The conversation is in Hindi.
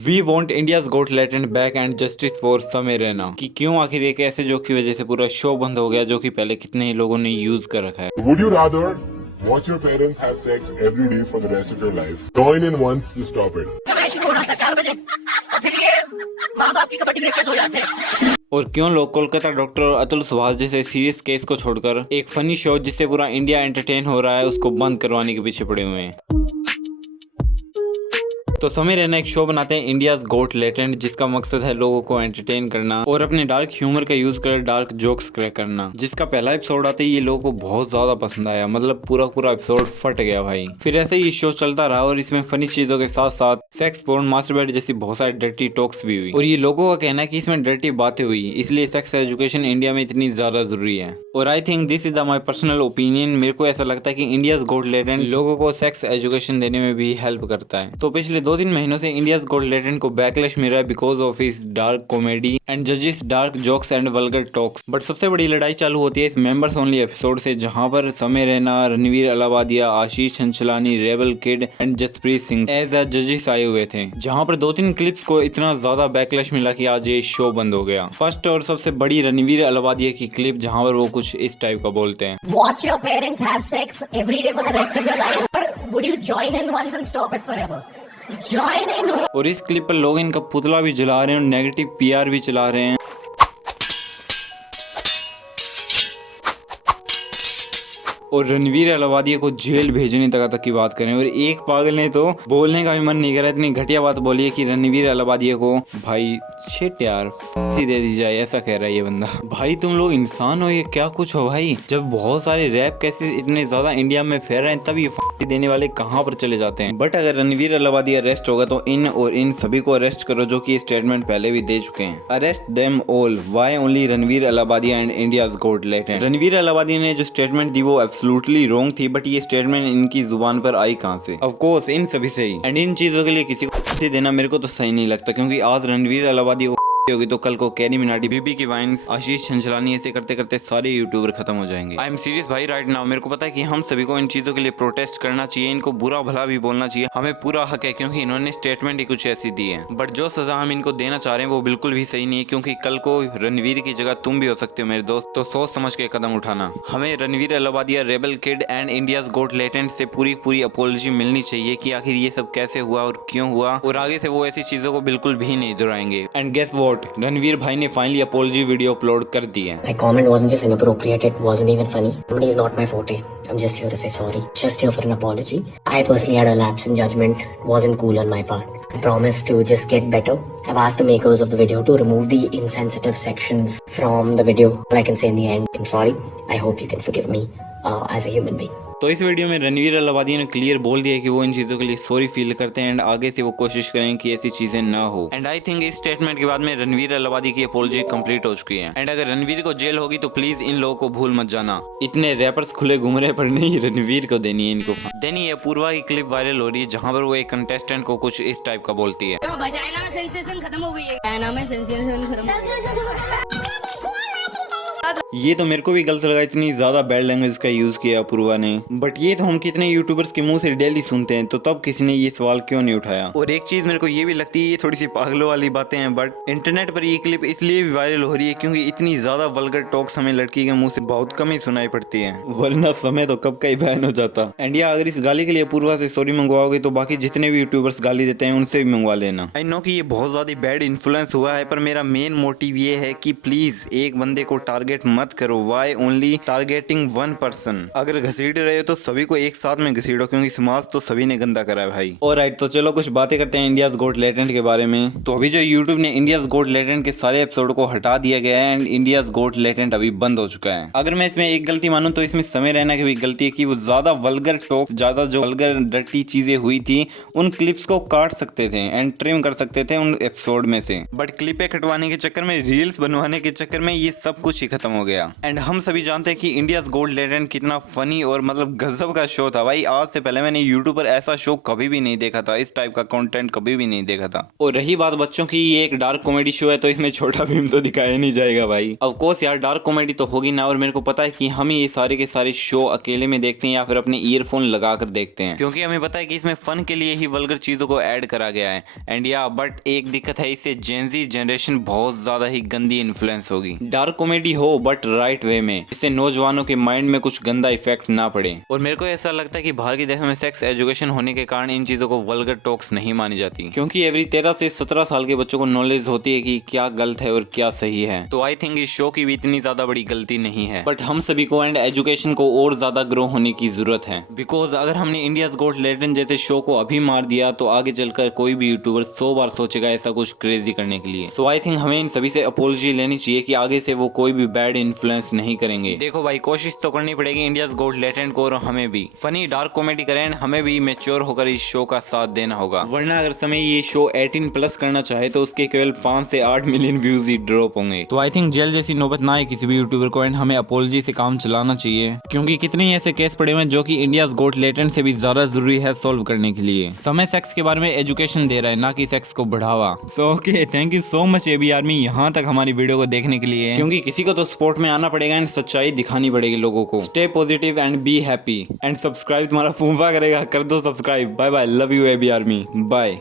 We want India's Got Latent back and justice for Samay Raina. कि क्यों आखिर एक ऐसे जोक की वजह से पूरा शो बंद हो गया जो कि पहले कितने ही लोगों ने यूज कर रखा है। Would you rather watch your parents have sex every day for the rest of your life? Join in once to stop it. और क्यों लोग कोलकाता डॉक्टर और अतुल सुभाष जैसे सीरियस केस को छोड़कर एक फनी शो जिससे पूरा इंडिया एंटरटेन हो रहा है उसको बंद करवाने के पीछे पड़े हुए हैं। तो समय रैना एक शो बनाते हैं इंडियाज गोट लेटेंट, जिसका मकसद है लोगों को एंटरटेन करना और अपने डार्क ह्यूमर का यूज कर डार्क जोक्स क्रैक करना। जिसका पहला एपिसोड आते ही ये लोगों को बहुत ज्यादा पसंद आया, मतलब पूरा एपिसोड फट गया भाई। फिर ऐसे ही शो चलता रहा और इसमें फनी चीजों के साथ साथ सेक्स पोर्न, मास्टरबेट जैसी बहुत सारी डर्टी टॉक्स भी हुई। और ये लोगों का कहना है कि इसमें डर्टी बातें हुई, इसलिए सेक्स एजुकेशन इंडिया में इतनी ज्यादा जरूरी है। और I think this is my personal opinion. मेरे को ऐसा लगता है कि इंडियाज गोट लेटेंट लोगों को सेक्स एजुकेशन देने में भी हेल्प करता है। तो पिछले 2-3 महीनों से इंडियाज गोट लेटेंट को बैकलैश मिल रहा है बिकॉज ऑफ इस डार्क कॉमेडी एंड जजेस dark jokes and vulgar talks. But सबसे बड़ी लड़ाई चालू होती है इस मेंबर्स ओनली एपिसोड से, जहां पर Samay Raina, Ranveer Allahbadia, Ashish Chanchlani, Rebel kid and Jaspreet Singh as a जजेस आए हुए थे। जहां पर 2-3 क्लिप्स को इतना ज्यादा बैकलैश मिला कि आज ये शो बंद हो गया। फर्स्ट और सबसे बड़ी रणवीर अलावादिया की क्लिप, जहां पर वो कुछ इस टाइप का बोलते हैं, Watch your parents have sex every day for the rest of your life. Or would you join in once and stop it forever? Join in. और इस क्लिप पर लोग इनका पुतला भी जला रहे हैं और नेगेटिव PR भी चला रहे हैं। और रणवीर अलावादिया को जेल भेजने तक की बात करें। और एक पागल ने तो बोलने का भी मन नहीं करा, इतनी घटिया बात बोली है कि रणवीर अलावादिया को भाई शिट यार फांसी दे दी जाए, ऐसा कह रहा है ये बंदा। भाई तुम लोग इंसान हो, ये क्या कुछ हो भाई। जब बहुत सारे रैप केसेस इतने ज्यादा इंडिया में फैल रहे हैं तब ये फांसी देने वाले कहाँ पर चले जाते हैं। बट अगर रणवीर अलावादिया अरेस्ट होगा तो इन सभी को अरेस्ट करो जो कि स्टेटमेंट पहले भी दे चुके हैं। Arrest them all. Why only Ranveer Allahbadia and India's Got Latent. Ranveer Allahbadia ने जो स्टेटमेंट दी वो एब्सोल्युटली रॉन्ग थी, बट ये स्टेटमेंट इनकी जुबान पर आई कहां से? ऑफ कोर्स इन सभी से ही। एंड इन चीजों के लिए किसी को फांसी देना मेरे को तो सही नहीं लगता, क्योंकि आज रणवीर अलावादिया होगी तो कल को कैरी मिनाटी, बीबी की वाइन्स, आशीष छंचलानी, ऐसे करते करते सारे यूट्यूबर खत्म हो जाएंगे। आई एम सीरियस भाई राइट नाउ। मेरे को पता है कि हम सभी को इन चीजों के लिए प्रोटेस्ट करना चाहिए, इनको बुरा भला भी बोलना चाहिए, हमें पूरा हक है, क्योंकि इन्होंने स्टेटमेंट ही कुछ ऐसी दी है। बट जो सजा हम इनको देना चाह रहे हैं वो बिल्कुल भी सही नहीं है, क्योंकि कल को रणवीर की जगह तुम भी हो सकते हो मेरे दोस्त। तो सोच समझ के कदम उठाना। हमें Ranveer Allahbadia, rebel kid and India's Got Latent से पूरी अपॉलजी मिलनी चाहिए कि आखिर ये सब कैसे हुआ और क्यों हुआ, और आगे से वो ऐसी चीजों को बिल्कुल भी नहीं दोहराएंगे। एंड गेस व्हाट, रणवीर भाई ने फाइनली अपॉलजी वीडियो अपलोड कर दी है। My comment wasn't just inappropriate, it wasn't even funny. Comedy is not my forte. I'm just here to say sorry. Just here for an apology. I personally had a lapse in judgment. It wasn't cool on my part. I promise to just get better. I've asked the makers of the video to remove the insensitive sections from the video. All I can say in the end, I'm sorry. I hope you can forgive me as a human being. तो इस वीडियो में रणवीर अलावादिया ने क्लियर बोल दिया है कि वो इन चीजों के लिए सॉरी फील करते हैं एंड आगे से वो कोशिश करें कि ऐसी चीजें ना हो। एंड आई थिंक इस स्टेटमेंट के बाद में रणवीर अलावादिया की अपॉलजी कंप्लीट हो चुकी है। एंड अगर रणवीर को जेल होगी तो प्लीज इन लोगों को भूल मत जाना। इतने रैपर्स खुले घूम रहे पर नहीं, रणवीर को देनी है इनको। देनी है। पूर्वा की क्लिप वायरल हो रही है जहाँ पर वो एक कंटेस्टेंट को कुछ इस टाइप का बोलती है। वजाइना में सेंसेशन खत्म हो गई है। वजाइना में सेंसेशन खत्म हो गई है। ये तो मेरे को भी गलत लगा, इतनी ज्यादा बैड लैंग्वेज का यूज किया अपूर्वा ने। बट ये तो हम कितने यूट्यूबर्स के मुंह से डेली सुनते हैं, तो तब किसी ने ये सवाल क्यों नहीं उठाया। और एक चीज मेरे को ये भी लगती है, ये थोड़ी सी पागलों वाली बातें हैं, बट इंटरनेट पर ये क्लिप इसलिए भी वायरल हो रही है क्योंकि इतनी ज्यादा वल्गर टॉक्स हमें लड़की के मुंह से बहुत कम ही सुनाई पड़ती है, वरना समय तो कब का ही बैन हो जाता। एंड या अगर इस गाली के लिए अपूर्वा से सॉरी मंगवाओगे तो बाकी जितने भी यूट्यूबर्स गाली देते हैं उनसे भी मंगवा लेना। आई नो कि ये बहुत ज्यादा बैड इन्फ्लुएंस हुआ है, पर मेरा मेन मोटिव ये है कि प्लीज एक बंदे को टारगेट मत करो। Why only targeting one person. अगर घसीट रहे हो तो सभी को एक साथ में घसीटो, क्योंकि समाज तो सभी ने गंदा करा है भाई। ऑलराइट, तो चलो कुछ बातें करते हैं इंडियाज गोट लेटेंट के बारे में। तो अभी जो यूट्यूब ने इंडियाज गोट लेटेंट के सारे एपिसोड को हटा दिया गया है एंड इंडियाज गोट लेटेंट अभी बंद हो चुका है। अगर मैं इसमें एक गलती मानूं तो इसमें समय रैना की भी गलती है कि वो ज्यादा वल्गर टॉक्स, ज्यादा जो वल्गर डर्टी चीजें हुई थी उन क्लिप्स को काट सकते थे एंड ट्रिम कर सकते थे उन एपिसोड में से। बट क्लिपें कटवाने के चक्कर में, रील्स बनवाने के चक्कर में ये सब कुछ ही खत्म खत्म हो गया। एंड हम सभी जानते हैं कि इंडियाज गोट लेजेंड कितना फनी और मतलब गजब का शो था भाई। आज से पहले मैंने यूट्यूब पर ऐसा शो कभी भी नहीं देखा था, इस टाइप का कंटेंट कभी भी नहीं देखा था। और रही बात बच्चों की, ये एक डार्क कॉमेडी शो है तो इसमें छोटा भीम तो दिखाया नहीं जाएगा भाई। ऑफ कोर्स यार डार्क कॉमेडी तो होगी ना, और मेरे को पता है कि हम ये सारे के सारे शो अकेले में देखते हैं या फिर अपने ईयरफोन लगाकर देखते हैं, क्योंकि हमें पता है कि इसमें फन के लिए ही वल्गर चीजों को ऐड करा गया है। एंड या बट एक दिक्कत है, इससे जेनजी जनरेशन बहुत ज्यादा ही गंदी इन्फ्लुएंस होगी। डार्क कॉमेडी हो बट राइट वे में, इससे नौजवानों के माइंड में कुछ गंदा इफेक्ट ना पड़े। और मेरे को ऐसा लगता है कि बाहर के देशों में सेक्स एजुकेशन होने के कारण इन चीजों को वल्गर टॉक्स नहीं मानी जाती, क्योंकि एवरी 13 से 17 साल के बच्चों को नॉलेज होती है कि क्या गलत है और क्या सही है। तो आई थिंक इस शो की भी इतनी ज्यादा बड़ी गलती नहीं है, बट हम सभी को एंड एजुकेशन को और ज्यादा ग्रो होने की जरूरत है। बिकॉज अगर हमने इंडियाज गोट लेजेंड जैसे शो को अभी मार दिया तो आगे चलकर कोई भी यूट्यूबर 100 बार सोचेगा ऐसा कुछ क्रेजी करने के लिए। सो आई थिंक हमें इन सभी से अपॉलजी लेनी चाहिए कि आगे से वो कोई भी बैड इन्फ्लुएंस नहीं करेंगे। देखो भाई कोशिश तो करनी पड़ेगी इंडियाज गोट लेजेंड को, और हमें भी फनी डार्क कॉमेडी करें, हमें भी मैच्योर होकर इस शो का साथ देना होगा। वरना अगर समय ये शो 18+ करना चाहे तो उसके केवल 5 से 8 मिलियन व्यूज ही ड्रॉप होंगे। तो आई थिंक जेल जैसी नौबत ना आए किसी भी यूट्यूबर को, एंड हमें अपॉलजी से काम चलाना चाहिए, क्योंकि कितने ही ऐसे केस पड़े हुए हैं जो कि इंडियाज गोट लेजेंड से भी ज्यादा जरूरी है सॉल्व करने के लिए। समय सेक्स के बारे में एजुकेशन दे रहा है, ना कि सेक्स को बढ़ावा। So okay, thank you so much AB army यहाँ तक हमारी वीडियो को देखने के लिए, क्योंकि किसी को तो सपोर्ट में आना पड़ेगा एंड सच्चाई दिखानी पड़ेगी लोगों को। Stay positive and be happy, and subscribe तुम्हारा फूफा करेगा, कर दो subscribe. Bye bye, love you AB army, bye.